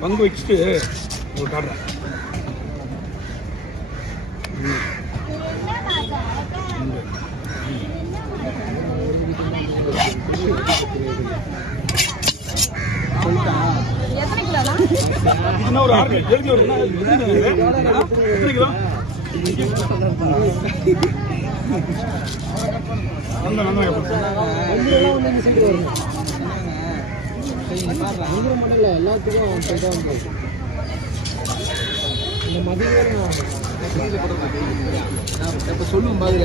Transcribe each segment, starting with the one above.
பங்கு வச்சுட்டு ஒரு காட்டுறேன். ஒரு 6 கிலோ எல்லாத்துக்கும் இந்த மதியம் சொல்லும் மாதிரி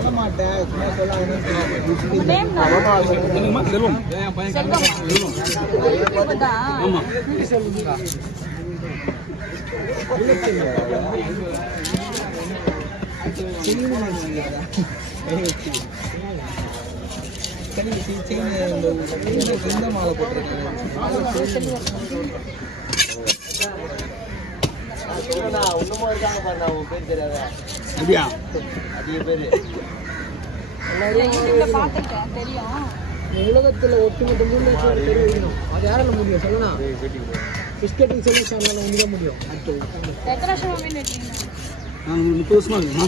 சொல்ல மாட்டேன். மாலை போட்டிருக்கேன். உலகத்துல ஒட்டுமொத்த 3 லட்சம் பேர் வைக்கணும். அது யாரால முடியும் சொல்லலாம்? பிஸ்கெட்டிங் சொல்யூஷன் ஒண்ணுதான் முடியும். 30 வருஷமா இருக்குமா?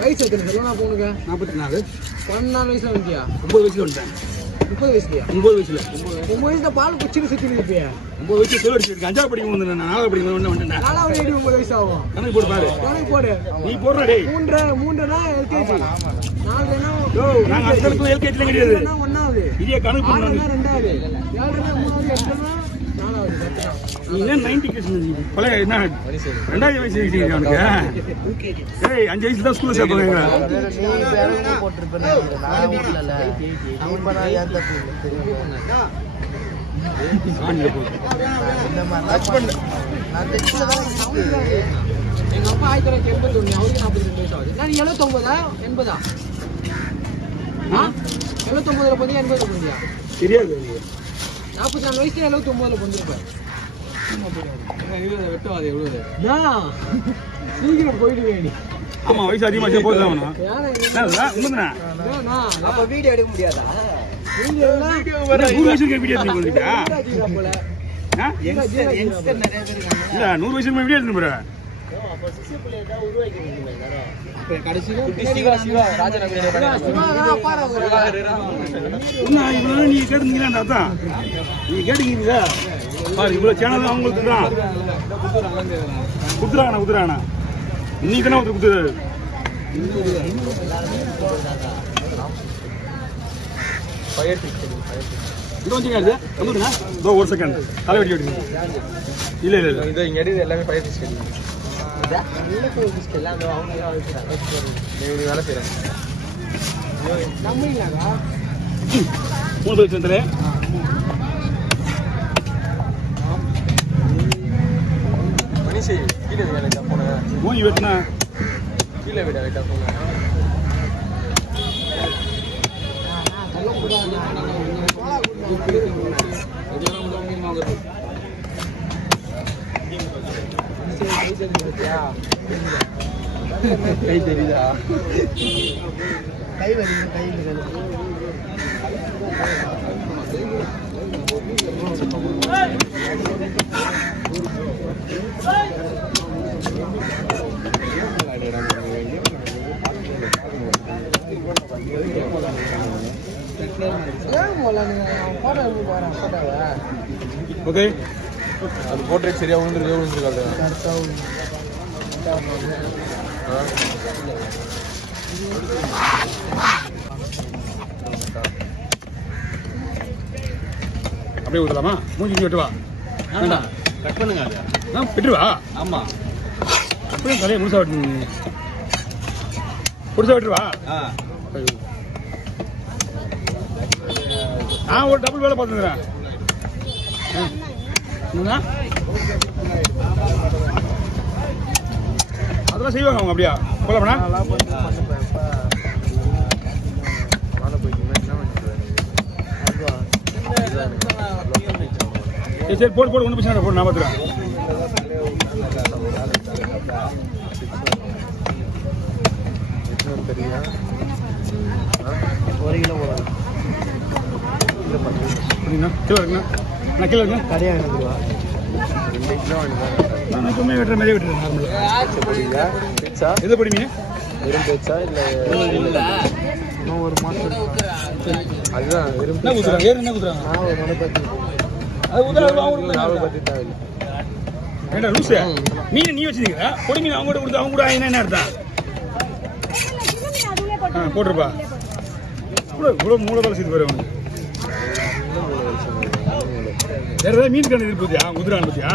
வயசு எத்தனை சொல்லலாம்? போனுங்க 44. 14 வயசுல வந்துட்டியா? 9 வயசுல வந்துட்டேன். 30 வயசுலயா? 9 வயசுல. 9 வயசுல பால் குச்சிட்டு சுத்தி இருப்பியா? 9 வயசுல செலவு அடிச்சிருக்கேன். 5ஆவது படிக்கும் போது 4ஆவது படிக்கும் போது வந்துட்டேன். 4ஆவது 9 வயசு ஆகும். கணக்கு போடு பாரு. கணக்கு போடு. நீ போடுற டேய். 3னா எல்கேஜி. 4னா நான் அசலுக்கு எல்கேஜில கிடையாது. 1வது. இதே கணக்கு போடுறேன். 2வது. 7னா 3வது. 8னா 4வது. நீ என்ன 90 கிட்ஸ் நீ? பழைய என்ன 2000 வயசு இருக்கீங்க உனக்கு? ஏய் 5 வயசுல தான் ஸ்கூல்ல சேர்ப்பாங்க. நீ பேரங்க போட்டுருப்பேன். நான் வீட்ல இல்ல. நம்ம நான் ஏன் தப்பு தெரியுமா? ஆன்ல போ. இந்த மாதிரி ஹஸ்பண்ட் நான் டெக்ஸ்ட்ல தான் எங்க அப்பா 1981 அவருக்கு 42 வயசு ஆகுது. நான் 79 80 79ல போய் 80 போறியா? தெரியாது. 44 வயசுல 79ல போந்திருப்பேன். வெட்டவாது எவ்வளவு சீக்கிரம் போயிடுவேன் நீ. ஆமா வயசு அதிகமா போதும். அப்ப வீடியோ எடுக்க முடியாதா? 100 வயசு வீடியோ எடுத்து போலிட்டா? இல்ல 100 வயசு வீடியோ எடுத்து போற. நீ கேட்டுங்களா? நீ கேட்டுக்கிறீங்களா? இவ்வளவு சேனல் அவங்களுக்கு தான் குத்துறாங்கண்ணா. இன்னைக்கு தானே ஒருத்தர் குத்துறாரு. ஒரு செகண்ட் தலை வெட்டி வெட்டி. இல்ல இங்க எடுத்து எல்லாமே ஃபயர் டிஸ்ட். வேலை செய்யறேன். 3 வயசு வந்துரு. மனுஷி கீழே வேலைக்கா போன மூஞ்சி வெட்டினா கீழே விட வைட்டா போன. கை தெரியுதா? கை வருது. கை ஓகே அது போர்ட்ரேட் சரியா விழுந்துருக்காது. அப்படியே ஊற்றலாமா? மூஞ்சி வெட்டுவா வேண்டாம், கட் பண்ணுங்க அது. வெட்டுவா? ஆமாம், அப்படியே தலையை முழுசா வெட்டுங்க. முழுசா வெட்டுவா? நான் ஒரு டபுள் வேலை பார்த்துக்கிறேன். என்னண்ணா அதெல்லாம் செய்வாங்க அவங்க அப்படியா? போலாமண்ணா? சரி போடு போடு, ஒன்றும் பிரச்சனை போடு, நான் பார்த்துக்கிறேன். ஒரு கிலோ போடலாம். கிலோ இருக்குண்ணா, நான் கிலோ இருக்கேன். கரையாக எனக்கு 2 கிலோ நான் எப்பவுமே வெட்டுற மாதிரியே வெட்டுறேன் நார்மலாக. பேச்சா எது படி மீன்? வெறும் பேச்சா இல்லை இன்னும் ஒரு மாதம்? அதுதான் வெறும் என்ன ஊற்றுறாங்க? ஏறு என்ன ஊற்றுறாங்க? நான் ஒரு மனை பற்றி அது ஊற்றுறாங்க. நாவல் பற்றி தேவையில்லை. ஏண்டா லூசு, மீன் நீ வச்சுருக்கீங்க, பொடி மீன் அவங்க கூட கொடுத்து அவங்க கூட என்ன அர்த்தம்? போட்டுருப்பா. இவ்வளோ மூளை வேலை செய்து பாரு அவனுக்கு. வேற ஏதாவது மீன் கண்டு இது பத்தியா உதிரான் பத்தியா?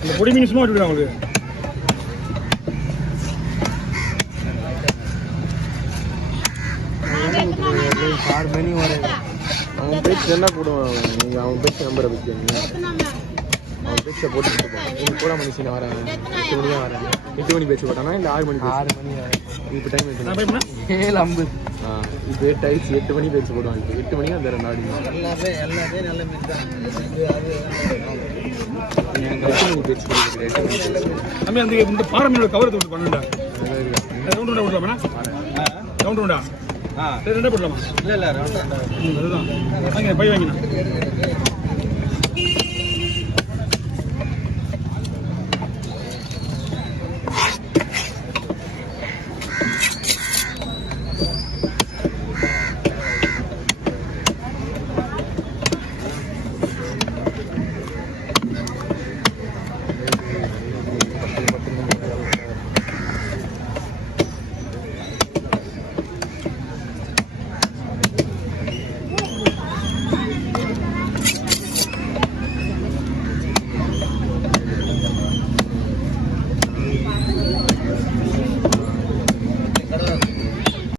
அந்த பொடி மீன் சும்மா விட்டுவிடும் அவங்களுக்கு. அவன் பேச்சு என்ன போடுவான்? நீங்கள் அவன் பேச்சு நம்பரை பற்றி அவன் பேச்சை போட்டுட்டு இருப்பான். நீங்கள் போட மனுஷன் வரேன் 8 மணி தான் வரேன். 8 மணி பேச்சு போட்டானா இல்லை 6 மணி? 6 மணி. இப்போ டைம் 7:50. இப்போ டைஸ் 8 மணி பேச்சு போடுவான். இப்போ 8 மணிக்கு அந்த 2 ஆடி எல்லாமே நல்ல மீன் தான். பேச்சு தம்பி அந்த இந்த பாறை மீனோட கவரத்தை விட்டு பண்ணுண்டா. ரவுண்ட் ரவுண்டா விடலாமா? ரவுண்ட் ரவுண்டா? சரி, 2 போடலாமா? இல்லை ரவுண்ட் அதுதான் வாங்கினேன், பை வாங்கினேன்.